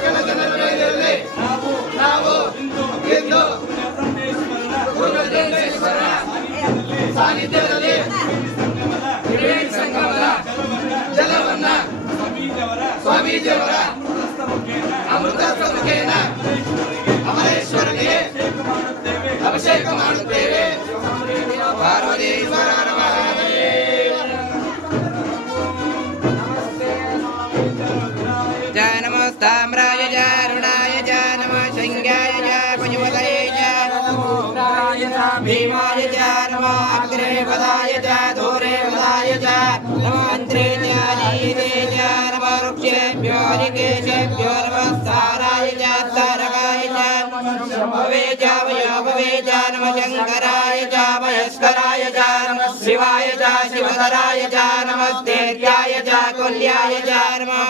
ಮೇಲೆಯಲ್ಲಿ ನಾವು ಗೆದ್ದು ಗಂಗೇಶ್ವರ ಸಾನ್ನಿಧ್ಯದಲ್ಲಿ ಸ್ವಾಮೀಜಿಯವರ ಅಮೃತ ಸಂಖ್ಯೆಯನ್ನ ಅಮರೇಶ್ವರ ಅಭಿಷೇಕ ಮಾಡುತ್ತೆ നമോസ്താമ്രായ ചാരുണായ നമ ഭീമായ ചാരമാഗ്രേപദായ ചോരേപദായ ചമന്ത്രേജാനീതേജാരമാരുക്ഷേഭ്യോരികേശേഭ്യോ നമസ്താരായ ചാരകായ ചേ ചാവയോപവേ ചാനമ ശങ്കരായ ചാവയസ്കരായ ചാരമ ശിവായ ചാ ശിവധരായ ചാനമസ്തേയായ ചാ കൊല്യായ ചാരമ